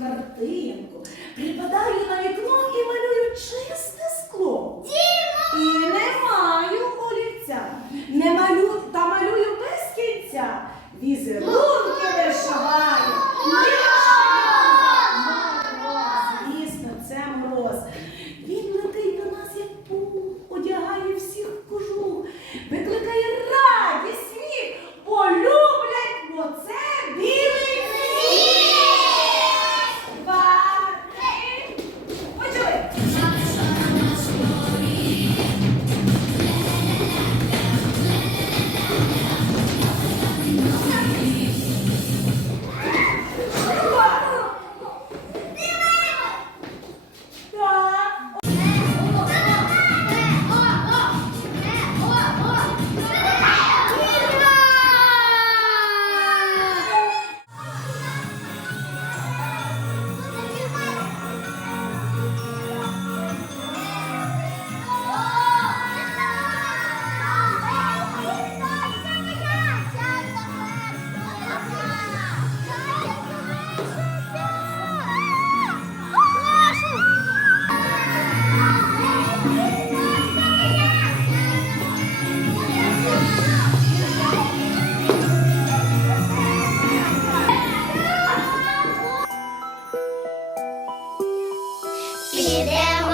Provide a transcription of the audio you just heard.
картинку, припадаю на вікно і малюю чисте скло. І не маю олівця, не малю та малюю без кінця. Візерунки Give